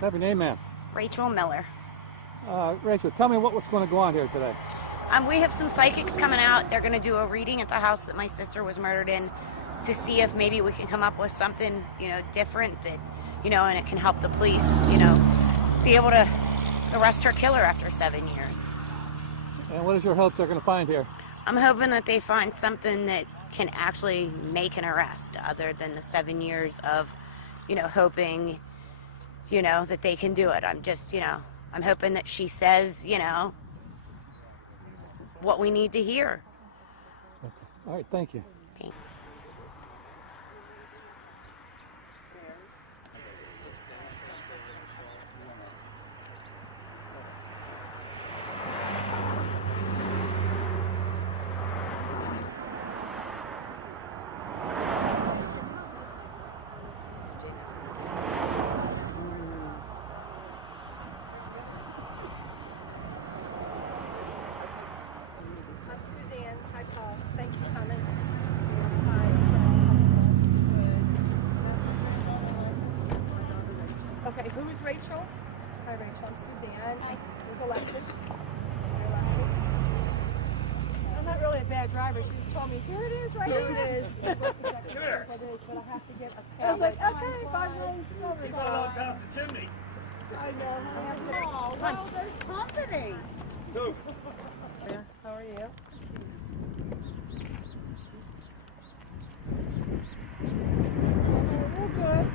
Have your name, ma'am? Rachel Miller. Rachel, tell me what's going to go on here today. We have some psychics coming out. They're going to do a reading at the house that my sister was murdered in to see if maybe we can come up with something, different that, and it can help the police, be able to arrest her killer after 7 years. And what is your hopes they're going to find here? I'm hoping that they find something that can actually make an arrest other than the 7 years of, hoping, that they can do it. I'm just, I'm hoping that she says, what we need to hear. Okay. All right, thank you. Thanks. Okay, who is Rachel? Hi, Rachel. I'm Suzanne. Hi. There's Alexis. Hi, Alexis. I'm not really a bad driver. She just told me, here it is, right here. Here it is. But I have to get a tail. I was like, okay, 5 lanes over. He's not allowed past the chimney. I know. Oh, well, there's company. Who? Yeah, how are you? We're good.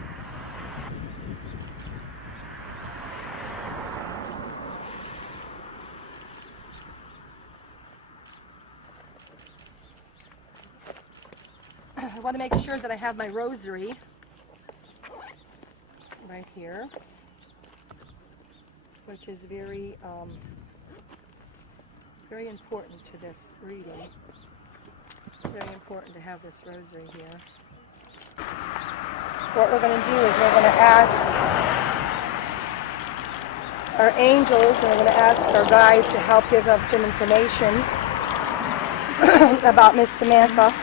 I want to make sure that I have my rosary right here, which is very, very important to this reading. It's very important to have this rosary here. What we're going to do is we're going to ask our angels and we're going to ask our guides to help give us some information about Miss Samantha.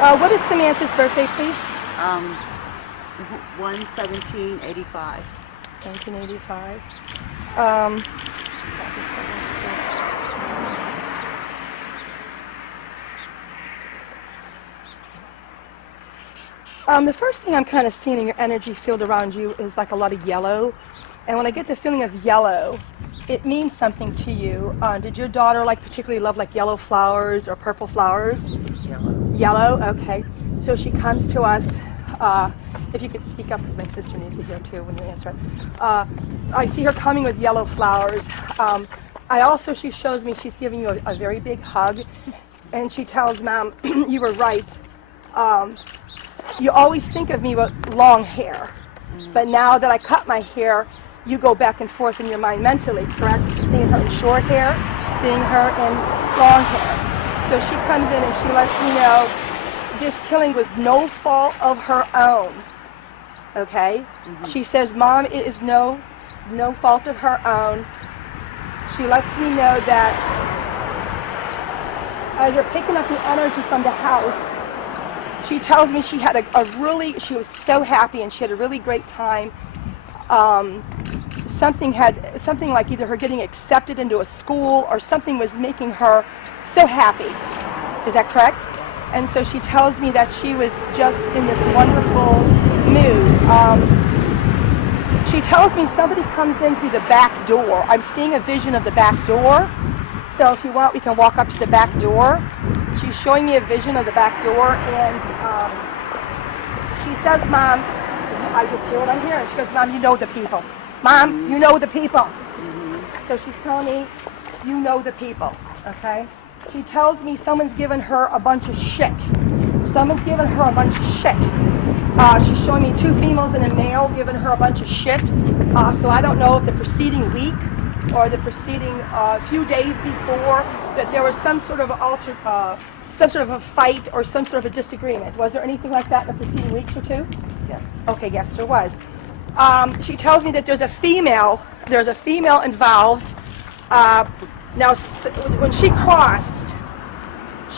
What is Samantha's birthday, please? 1/17/85. 1985. The first thing I'm kind of seeing in your energy field around you is like a lot of yellow. And when I get the feeling of yellow, it means something to you. Did your daughter particularly love yellow flowers or purple flowers? Yellow. Yellow, okay. So she comes to us. If you could speak up, because my sister needs to hear too when you answer it. I see her coming with yellow flowers. She shows me she's giving you a very big hug. And she tells Mom, you were right. You always think of me with long hair. But now that I cut my hair, you go back and forth in your mind mentally, correct? Seeing her in short hair, seeing her in long hair. So she comes in and she lets me know this killing was no fault of her own, okay? She says, Mom, it is no fault of her own. She lets me know that as you're picking up the energy from the house, she tells me she had she was so happy and she had a really great time. Something like either her getting accepted into a school or something was making her so happy. Is that correct? And so she tells me that she was just in this wonderful mood. She tells me somebody comes in through the back door. I'm seeing a vision of the back door. So if you want, we can walk up to the back door. She's showing me a vision of the back door, and she says, Mom, I just hear what I'm hearing. She goes, Mom, you know the people. Mom, you know the people. So she's telling me, you know the people, okay? She tells me someone's given her a bunch of shit. Someone's given her a bunch of shit. She's showing me 2 females and a male giving her a bunch of shit. So I don't know if the preceding week or the preceding few days before that there was some sort of some sort of a fight or some sort of a disagreement. Was there anything like that in the preceding weeks or 2? Yes. Okay, yes, there was. She tells me that there's a female involved. Now, when she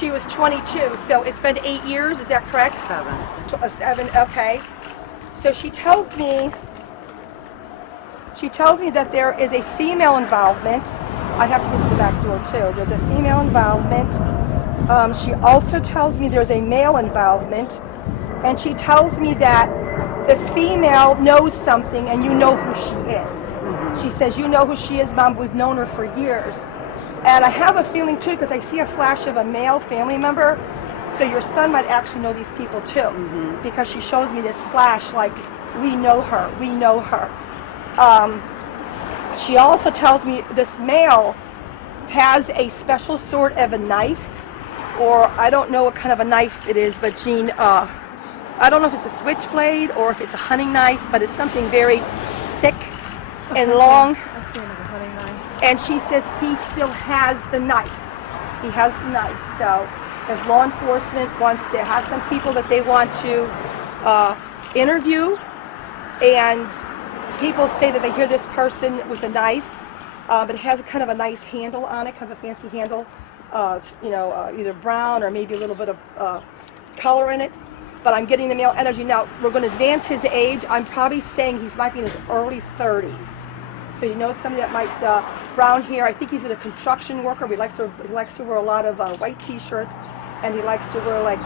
She was 22, so it's been 8 years, is that correct? 7. 7, okay. So she tells me that there is a female involvement. I have to go to the back door too. There's a female involvement. She also tells me there's a male involvement. And she tells me that the female knows something and you know who she is. She says, you know who she is, Mom, we've known her for years. And I have a feeling too, because I see a flash of a male family member, so your son might actually know these people too, because she shows me this flash like, we know her, we know her. She also tells me this male has a special sort of a knife, or I don't know what kind of a knife it is, but Jean, I don't know if it's a switchblade or if it's a hunting knife, but it's something very thick and long. I've seen it with a hunting knife. And she says he still has the knife. He has the knife. So if law enforcement wants to have some people that they want to interview, and people say that they hear this person with a knife, but it has a kind of a nice handle on it, kind of a fancy handle, either brown or maybe a little bit of color in it. But I'm getting the male energy. Now, we're going to advance his age. I'm probably saying he might be in his early 30s. So you know somebody that might, brown hair. I think he's a construction worker. He likes to wear a lot of white t-shirts, and he likes to wear like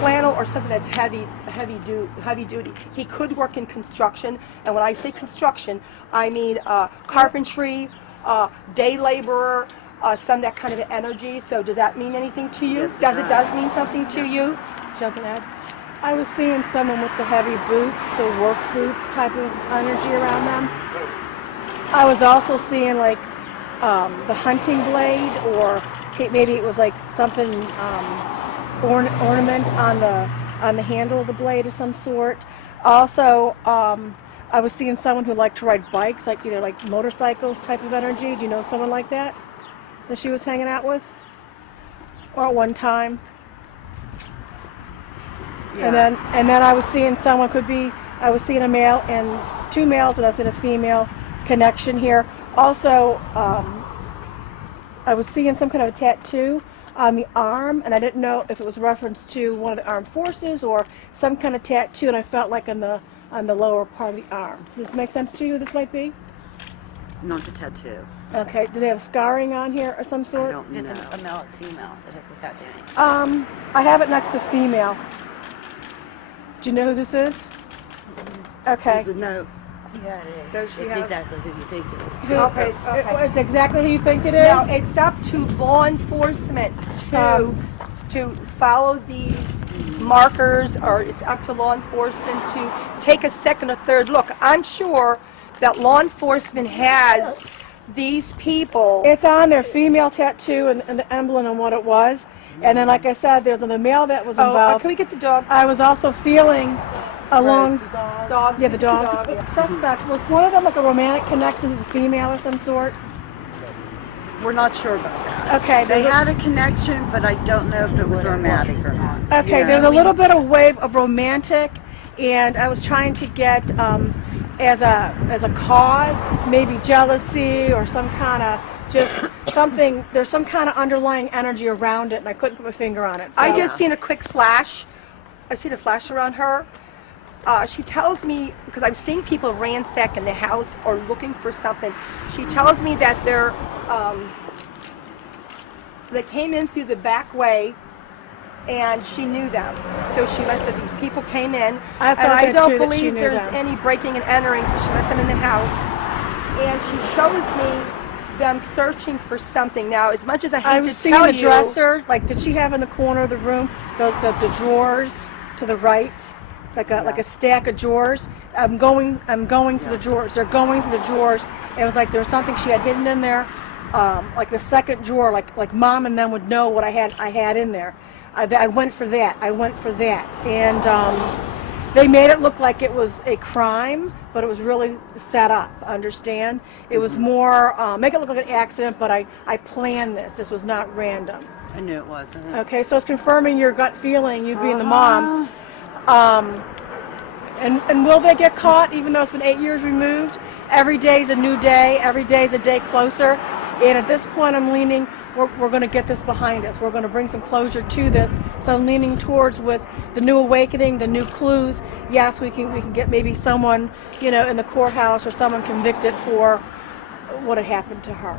flannel or something that's heavy duty. He could work in construction, and when I say construction, I mean carpentry, day laborer, some that kind of energy. So does that mean anything to you? Yes, it does mean something to you? Doesn't Ed? I was seeing someone with the heavy boots, the work boots type of energy around them. I was also seeing like the hunting blade, or maybe it was like something ornament on the handle of the blade of some sort. Also, I was seeing someone who liked to ride bikes, like either like motorcycles type of energy. Do you know someone like that she was hanging out with, or at one time? Yeah. And then I was seeing someone, I was seeing a male and 2 males, and I was seeing a female connection here. Also, I was seeing some kind of a tattoo on the arm, and I didn't know if it was reference to one of the armed forces or some kind of tattoo, and I felt like on the lower part of the arm. Does this make sense to you, this might be? Not the tattoo. Okay, do they have scarring on here of some I sort? don't Is it know. a male or female that has the tattoo? I have it next to female. Do you know who this is? Okay. There's a note. Yeah, it is. Does she It's have- exactly who you think it is. Okay. It's exactly who you think it is? Now, it's up to law enforcement to follow these markers, or it's up to law enforcement to take a second or third look. I'm sure that law enforcement has these people. It's on their female tattoo and the emblem and what it was. And then, like I said, there's the male that was involved. Can we get the dog? I was also feeling along... Dog. Yeah, the dog. Yeah. Suspect, was one of them like a romantic connection to the female of some sort? We're not sure about that. Okay. They there's a- had a connection, but I don't know if it was romantic or not. Okay, Yeah. there's a little bit of wave of romantic, and I was trying to get as a cause, maybe jealousy or some kind of just something. There's some kind of underlying energy around it, and I couldn't put my finger on it. So. I just seen a quick flash. I seen a flash around her. She tells me, because I'm seeing people ransacking the house or looking for something. She tells me that they came in through the back way, and she knew them. So she let these people came in, I felt and I that don't too, that she believe knew there's them. any breaking and entering. So she let them in the house, and she shows me them searching for something. Now, as much as I I hate was to seeing tell the you, dresser. Like, did she have in the corner of the room the drawers to the right, like a stack of drawers? I'm going through the drawers. They're going through the drawers. It was like there was something she had hidden in there, like the second drawer. Like Mom and them would know what I had in there. I went for that. And they made it look like it was a crime, but it was really set up, understand? It was more, make it look like an accident, but I planned this. This was not random. I knew it wasn't. Okay, so it's confirming your gut feeling, you being the mom. And will they get caught, even though it's been 8 years removed? Every day is a new day. Every day is a day closer. And at this point, I'm leaning we're going to get this behind us. We're going to bring some closure to this. So I'm leaning towards with the new awakening, the new clues. Yes, we can get maybe someone, you know, in the courthouse or someone convicted for what had happened to her.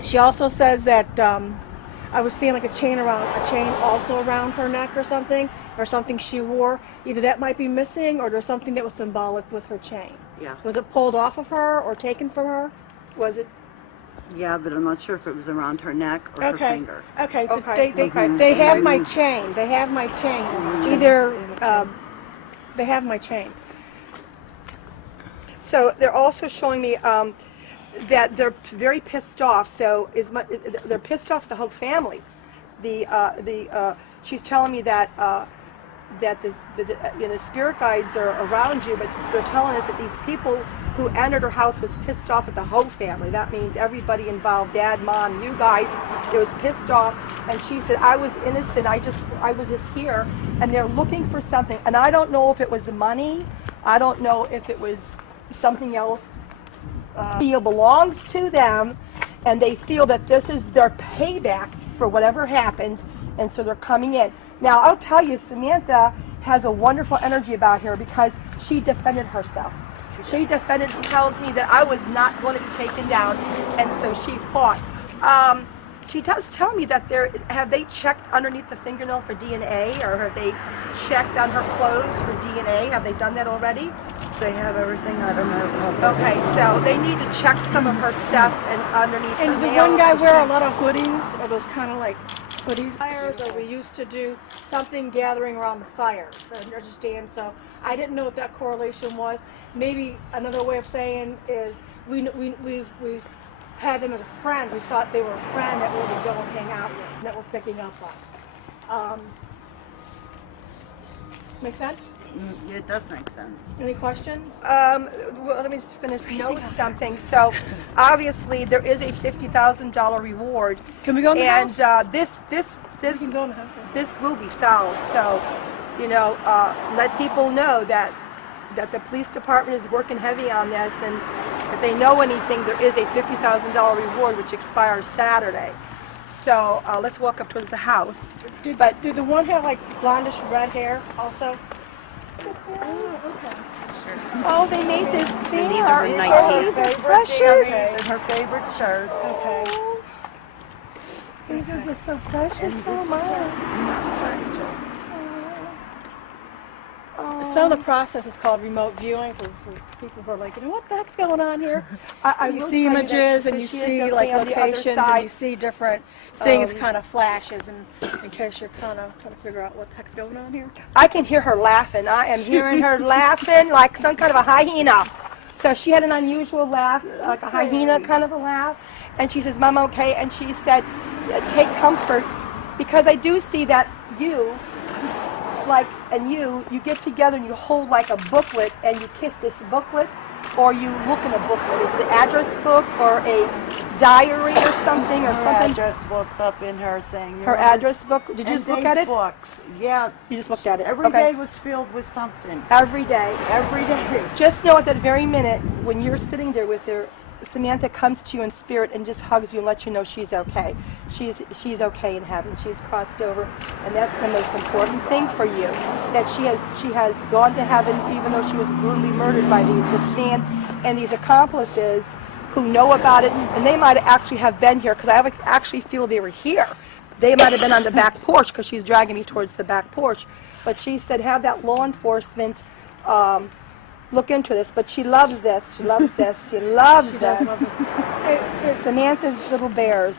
She also says that I was seeing like a chain also around her neck or something she wore. Either that might be missing or there's something that was symbolic with her chain. Yeah. Was it pulled off of her or taken from her? Was it? Yeah, but I'm not sure if it was around her neck or her finger. Okay. Okay. They have my chain. They have my chain. Either they have my chain. So they're also showing me that they're very pissed off. So they're pissed off the whole family. She's telling me that the spirit guides are around you, but they're telling us that these people who entered her house was pissed off at the whole family. That means everybody involved, Dad, Mom, you guys. It was pissed off, and she said, I was innocent. I was just here, and they're looking for something, and I don't know if it was the money. I don't know if it was something else. Feel belongs to them, and they feel that this is their payback for whatever happened, and so they're coming in. Now, I'll tell you, Samantha has a wonderful energy about her because she defended herself. She tells me that I was not going to be taken down, and so she fought. She does tell me that have they checked underneath the fingernail for DNA, or have they checked on her clothes for DNA? Have they done that already? They have everything. I don't know. Okay, so they need to check some of her stuff and underneath her And the nails. one guy wear a lot of hoodies, or those kind of like hoodies. Fires, or we used to do something gathering around the fires, and understand. So I didn't know what that correlation was. Maybe another way of saying is we've had them as a friend. We thought they were a friend that we would go and hang out with, that we're picking up on. Make sense? Yeah, it does make sense. Any questions? Well, let me just finish. Know something. So, obviously, there is a $50,000 reward. Can we go in the house? And this We can go in the house. this will be solved. So, let people know that the police department is working heavy on this, and if they know anything, there is a $50,000 reward which expires Saturday. So let's walk up towards the house. Did the one have like blondish red hair also? Oh, okay. Oh, they made this thing. And these are the night Oh, paints. these are precious. And her favorite shirt. Okay. These are just so precious. Oh my. Some of the process is called remote viewing for people who are like, what the heck's going on here? You see images and you see like locations and you see different things kind of flashes, and in case you're kind of trying to figure out what the heck's going on here. I can hear her laughing. I am hearing her laughing like some kind of a hyena. So she had an unusual laugh, like a hyena kind of a laugh. And she says, Mom, okay? And she said, take comfort, because I do see that you get together and you hold like a booklet and you kiss this booklet, or you look in a booklet. Is it an address book or a diary or something Her address book's up in her thing. Her address book? Did you just look at it? Books. Yeah. You just looked at it. Every Okay. day was filled with something. Every day. Every day. Just know at that very minute when you're sitting there with her, Samantha comes to you in spirit and just hugs you and lets you know she's okay. She's okay in heaven. She's crossed over, and that's the most important thing for you. That she has gone to heaven, even though she was brutally murdered by this man and these accomplices who know about it, and they might actually have been here, because I actually feel they were here. They might have been on the back porch, because she's dragging me towards the back porch. But she said have that law enforcement look into this, but she loves this. She loves this. She loves this. Samantha's little bears.